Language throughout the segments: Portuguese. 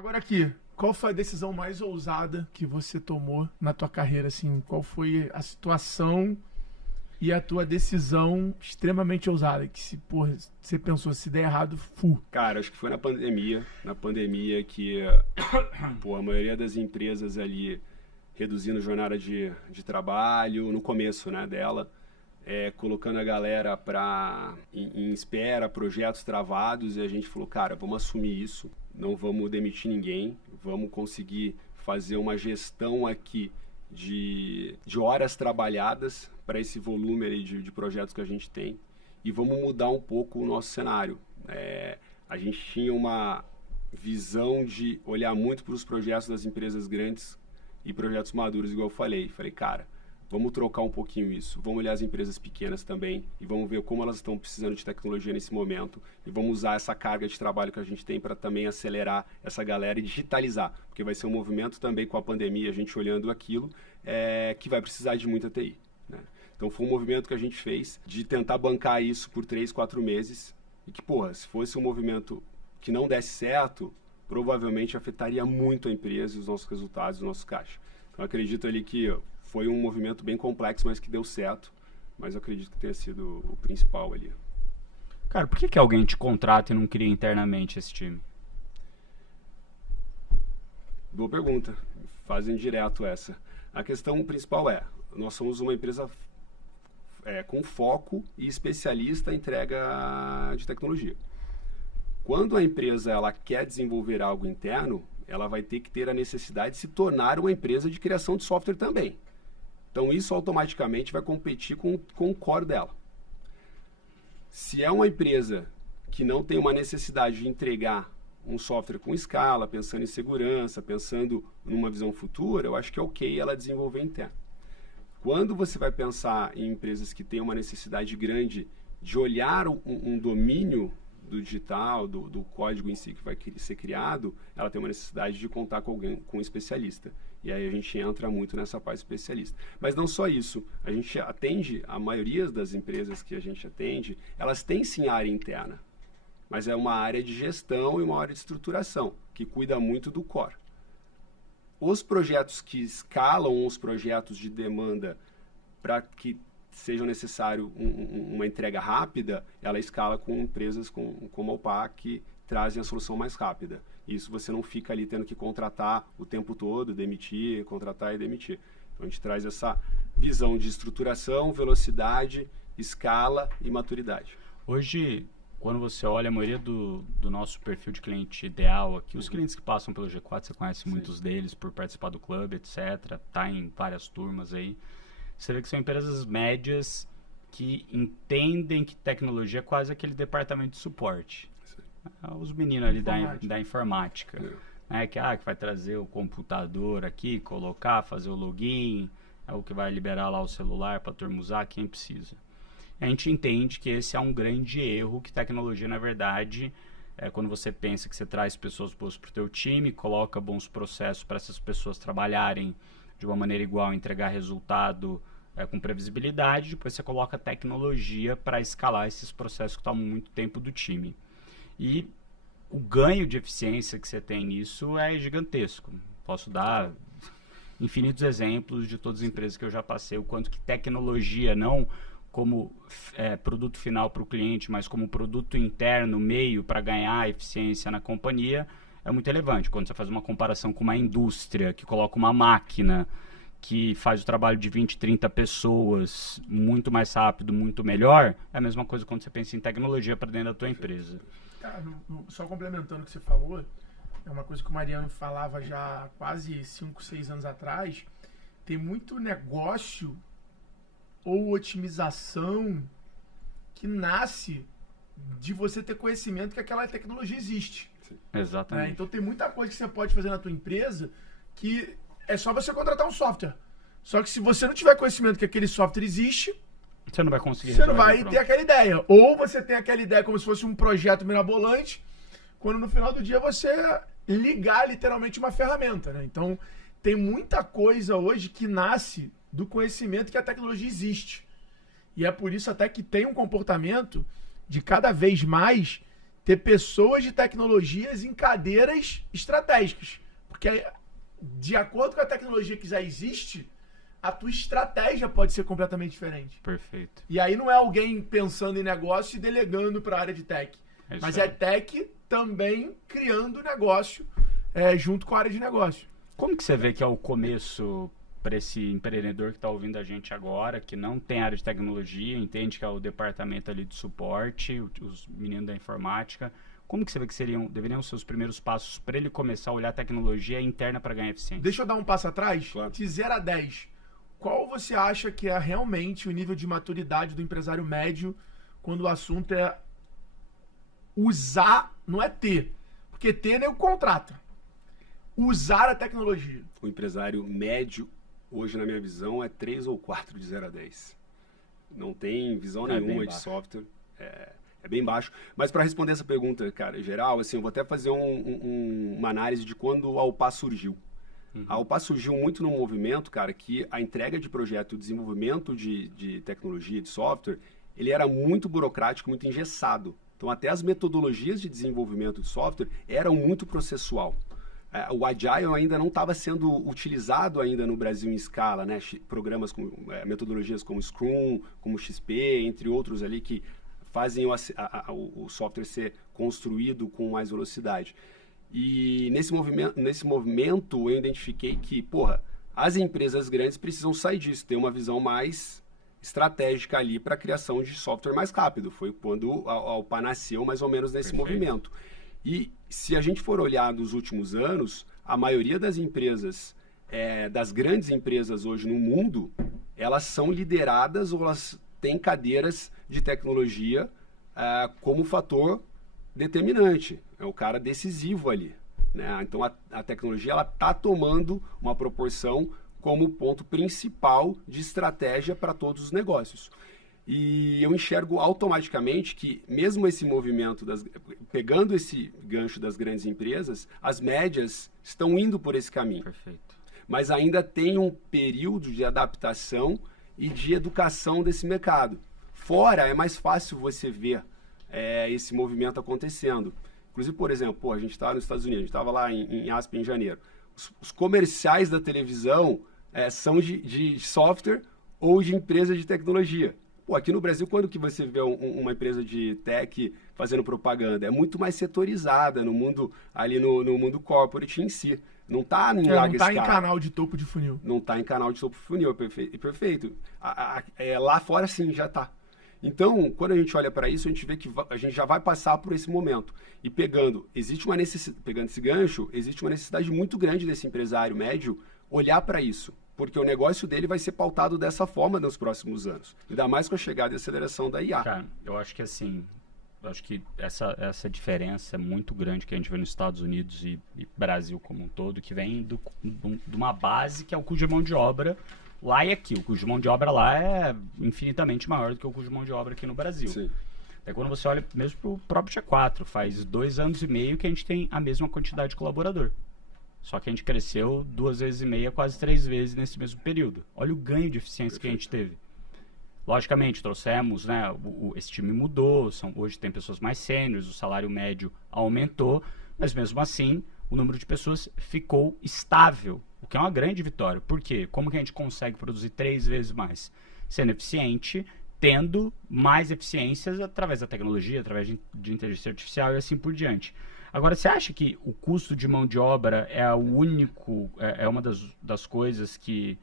Agora aqui, qual foi a decisão mais ousada que você tomou na tua carreira, assim? Qual foi a situação e a tua decisão extremamente ousada? Que se, porra, você pensou, se der errado, Cara, acho que foi na pandemia. Na pandemia que, pô, a maioria das empresas ali reduzindo jornada de trabalho, no começo, né, dela, colocando a galera em espera, projetos travados, e a gente falou, cara, vamos assumir isso, não vamos demitir ninguém, vamos conseguir fazer uma gestão aqui de horas trabalhadas para esse volume aí de projetos que a gente tem, e vamos mudar um pouco o nosso cenário. A gente tinha uma visão de olhar muito para os projetos das empresas grandes e projetos maduros, igual eu falei. Falei, cara, vamos trocar um pouquinho isso, vamos olhar as empresas pequenas também e vamos ver como elas estão precisando de tecnologia nesse momento e vamos usar essa carga de trabalho que a gente tem para também acelerar essa galera e digitalizar, porque vai ser um movimento também com a pandemia, a gente olhando aquilo, que vai precisar de muita TI, né? Então foi um movimento que a gente fez de tentar bancar isso por 3, 4 meses e que, porra, se fosse um movimento que não desse certo, provavelmente afetaria muito a empresa, os nossos resultados, o nosso caixa. Então, acredito ali que foi um movimento bem complexo, mas que deu certo. Mas eu acredito que tenha sido o principal ali. Cara, por que alguém te contrata e não cria internamente esse time? Boa pergunta. Fazem direto essa. A questão principal nós somos uma empresa com foco e especialista em entrega de tecnologia. Quando a empresa ela quer desenvolver algo interno, ela vai ter que ter a necessidade de se tornar uma empresa de criação de software também. Então, isso automaticamente vai competir com o core dela. Se é uma empresa que não tem uma necessidade de entregar um software com escala, pensando em segurança, pensando numa visão futura, eu acho que é ok ela desenvolver interno. Quando você vai pensar em empresas que têm uma necessidade grande de olhar um domínio do digital, do código em si que vai ser criado, ela tem uma necessidade de contar com alguém, com um especialista. E aí a gente entra muito nessa parte especialista. Mas não só isso, a gente atende, a maioria das empresas que a gente atende, elas têm sim área interna, mas é uma área de gestão e uma área de estruturação, que cuida muito do core. Os projetos que escalam, os projetos de demanda para que seja necessário uma entrega rápida, ela escala com empresas como a OPA que trazem a solução mais rápida. Isso você não fica ali tendo que contratar o tempo todo, demitir, contratar e demitir. Então a gente traz essa visão de estruturação, velocidade, escala e maturidade. Hoje, quando você olha a maioria do nosso perfil de cliente ideal aqui, os clientes que passam pelo G4, você conhece muitos deles por participar do clube, etc. Tá em várias turmas aí. Você vê que são empresas médias que entendem que tecnologia é quase aquele departamento de suporte. Os meninos ali da informática. Né, que vai trazer o computador aqui, colocar, fazer o login, é o que vai liberar lá o celular para a turma usar, quem precisa. A gente entende que esse é um grande erro, que tecnologia, na verdade, quando você pensa que você traz pessoas boas para o teu time, coloca bons processos para essas pessoas trabalharem de uma maneira igual, entregar resultado com previsibilidade, depois você coloca tecnologia para escalar esses processos que tomam muito tempo do time. E o ganho de eficiência que você tem nisso é gigantesco. Posso dar infinitos exemplos de todas as empresas que eu já passei, o quanto que tecnologia, não como produto final para o cliente, mas como produto interno, meio para ganhar eficiência na companhia, é muito relevante. Quando você faz uma comparação com uma indústria que coloca uma máquina que faz o trabalho de 20, 30 pessoas muito mais rápido, muito melhor, é a mesma coisa quando você pensa em tecnologia para dentro da tua empresa. Cara, só complementando o que você falou, é uma coisa que o Mariano falava já há quase 5, 6 anos atrás, tem muito negócio ou otimização que nasce de você ter conhecimento que aquela tecnologia existe. Exatamente. Então tem muita coisa que você pode fazer na tua empresa que é só você contratar um software. Só que se você não tiver conhecimento que aquele software existe, você não vai conseguir. Você não vai ter aquela ideia. Ou você tem aquela ideia como se fosse um projeto mirabolante, quando no final do dia você ligar literalmente uma ferramenta, né? Então tem muita coisa hoje que nasce do conhecimento que a tecnologia existe. E é por isso até que tem um comportamento de cada vez mais ter pessoas de tecnologias em cadeiras estratégicas. Porque de acordo com a tecnologia que já existe, a tua estratégia pode ser completamente diferente. Perfeito. E aí não é alguém pensando em negócio e delegando para a área de tech. Mas é tech também criando negócio junto com a área de negócio. Como que você vê que é o começo para esse empreendedor que está ouvindo a gente agora, que não tem área de tecnologia, entende que é o departamento ali de suporte, os meninos da informática? Como que você vê que deveriam ser os primeiros passos para ele começar a olhar a tecnologia interna para ganhar eficiência? Deixa eu dar um passo atrás. Claro. De 0 a 10, qual você acha que é realmente o nível de maturidade do empresário médio quando o assunto é usar, não é ter. Porque ter nem o contrata. Usar a tecnologia. O empresário médio, hoje na minha visão, é 3 ou 4 de 0 a 10. Não tem visão nenhuma de software. É bem baixo. Mas para responder essa pergunta, cara, geral, assim, eu vou até fazer uma análise de quando a UPA surgiu. A UPA surgiu muito num movimento, cara, que a entrega de projeto, o desenvolvimento de tecnologia, de software, ele era muito burocrático, muito engessado. Então, até as metodologias de desenvolvimento de software eram muito processual. O Agile ainda não estava sendo utilizado ainda no Brasil em escala, né? Programas com metodologias como Scrum, como XP, entre outros ali que fazem o software ser construído com mais velocidade. E nesse movimento eu identifiquei que, as empresas grandes precisam sair disso, ter uma visão mais estratégica ali para a criação de software mais rápido. Foi quando a UPA nasceu mais ou menos nesse movimento. E se a gente for olhar dos últimos anos, a maioria das empresas, das grandes empresas hoje no mundo, elas são lideradas ou elas têm cadeiras de tecnologia como fator determinante. É o cara decisivo ali, né? Então a tecnologia ela está tomando uma proporção como ponto principal de estratégia para todos os negócios. E eu enxergo automaticamente que, mesmo esse movimento, pegando esse gancho das grandes empresas, as médias estão indo por esse caminho. Perfeito. Mas ainda tem um período de adaptação e de educação desse mercado. Fora, é mais fácil você ver esse movimento acontecendo. Inclusive, por exemplo, a gente estava nos Estados Unidos, a gente estava lá em Aspen, em janeiro. Os comerciais da televisão são de software ou de empresa de tecnologia. Aqui no Brasil, quando que você vê uma empresa de tech fazendo propaganda? É muito mais setorizada no mundo, ali no mundo corporate em si. Não está em larga escala. Não está em canal de topo de funil. Não está em canal de topo de funil, perfeito. Lá fora, sim, já está. Então, quando a gente olha para isso, a gente vê que a gente já vai passar por esse momento. E pegando esse gancho, existe uma necessidade muito grande desse empresário médio olhar para isso. Porque o negócio dele vai ser pautado dessa forma nos próximos anos. Ainda mais com a chegada e aceleração da IA. Cara, eu acho que essa diferença é muito grande que a gente vê nos Estados Unidos e Brasil como um todo, que vem de uma base que é o custo de mão de obra lá e aqui. O custo de mão de obra lá é infinitamente maior do que o custo de mão de obra aqui no Brasil. Sim. Daí quando você olha mesmo para o próprio G4, faz 2 anos e meio que a gente tem a mesma quantidade de colaborador. Só que a gente cresceu 2,5 vezes, quase 3 vezes nesse mesmo período. Olha o ganho de eficiência que a gente teve. Logicamente, trouxemos, né? Esse time mudou, hoje tem pessoas mais sêniores, o salário médio aumentou, mas mesmo assim, o número de pessoas ficou estável, o que é uma grande vitória. Por quê? Como que a gente consegue produzir 3 vezes mais? Sendo eficiente, tendo mais eficiências através da tecnologia, através de inteligência artificial e assim por diante. Agora, você acha que o custo de mão de obra é uma das coisas que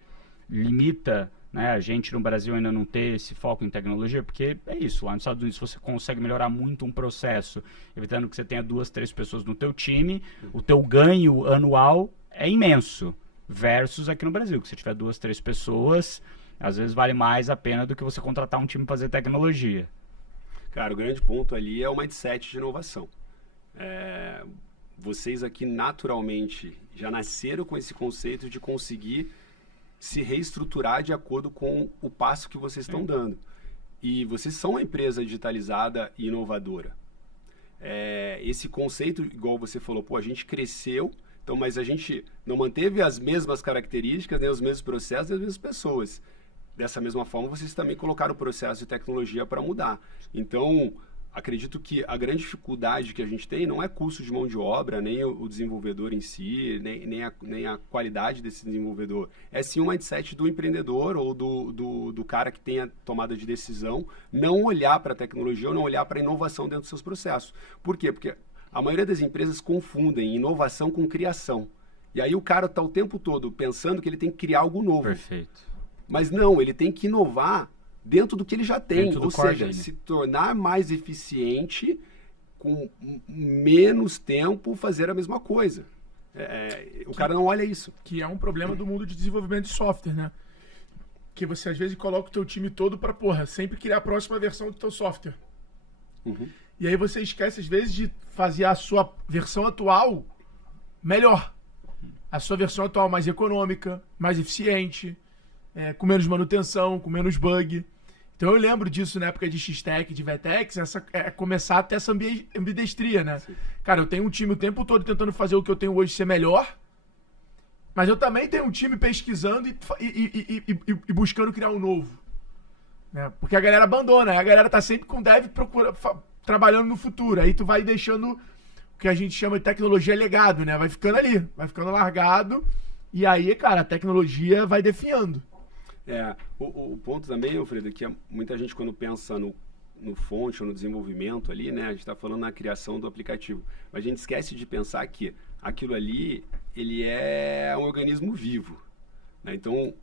limita, né, a gente no Brasil ainda não ter esse foco em tecnologia? Porque é isso, lá nos Estados Unidos você consegue melhorar muito um processo, evitando que você tenha 2, 3 pessoas no teu time, o teu ganho anual é imenso, versus aqui no Brasil, que se tiver 2, 3 pessoas, às vezes vale mais a pena do que você contratar um time para fazer tecnologia. Cara, o grande ponto ali é o mindset de inovação. Vocês aqui naturalmente já nasceram com esse conceito de conseguir se reestruturar de acordo com o passo que vocês estão dando. E vocês são uma empresa digitalizada e inovadora. Esse conceito, igual você falou, a gente cresceu, então, mas a gente não manteve as mesmas características, nem os mesmos processos, nem as mesmas pessoas. Dessa mesma forma, vocês também colocaram o processo de tecnologia para mudar. Então, acredito que a grande dificuldade que a gente tem não é custo de mão de obra, nem o desenvolvedor em si, nem a qualidade desse desenvolvedor. É sim o mindset do empreendedor ou do cara que tem a tomada de decisão não olhar para a tecnologia ou não olhar para a inovação dentro dos seus processos. Por quê? Porque a maioria das empresas confundem inovação com criação. E aí o cara está o tempo todo pensando que ele tem que criar algo novo. Perfeito. Mas não, ele tem que inovar dentro do que ele já tem. Ou seja, né? se tornar mais eficiente, com menos tempo, fazer a mesma coisa. O cara não olha isso. Que é um problema do mundo de desenvolvimento de software, né? Que você às vezes coloca o teu time todo pra, sempre criar a próxima versão do teu software. Uhum. E aí você esquece às vezes de fazer a sua versão atual melhor. A sua versão atual mais econômica, mais eficiente, com menos manutenção, com menos bug. Então eu lembro disso na época de X-Tech, de VTEX, começar a ter essa ambidestria, né? Sim. Cara, eu tenho um time o tempo todo tentando fazer o que eu tenho hoje ser melhor, mas eu também tenho um time pesquisando e buscando criar um novo. Né? Porque a galera abandona, a galera tá sempre com dev trabalhando no futuro. Aí tu vai deixando o que a gente chama de tecnologia legado, né? Vai ficando ali, vai ficando largado, e aí, cara, a tecnologia vai definhando. O ponto também, Alfredo, é que muita gente quando pensa no fonte ou no desenvolvimento ali, né, a gente está falando na criação do aplicativo, mas a gente esquece de pensar que aquilo ali, ele é um organismo vivo, né? Então,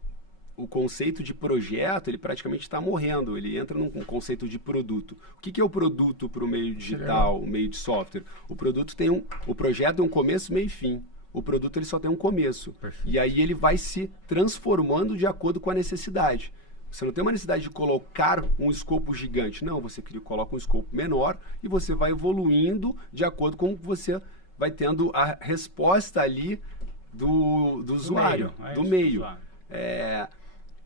o conceito de projeto, ele praticamente está morrendo, ele entra num conceito de produto. O que é o produto para o meio digital, o meio de software? O projeto tem um começo, meio e fim. O produto ele só tem um começo. Perfeito. E aí ele vai se transformando de acordo com a necessidade. Você não tem uma necessidade de colocar um escopo gigante. Não, você coloca um escopo menor e você vai evoluindo de acordo com o que você vai tendo a resposta ali do usuário, do meio.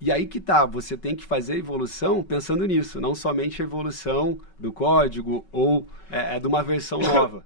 E aí que tá, você tem que fazer a evolução pensando nisso, não somente a evolução do código ou de uma versão nova.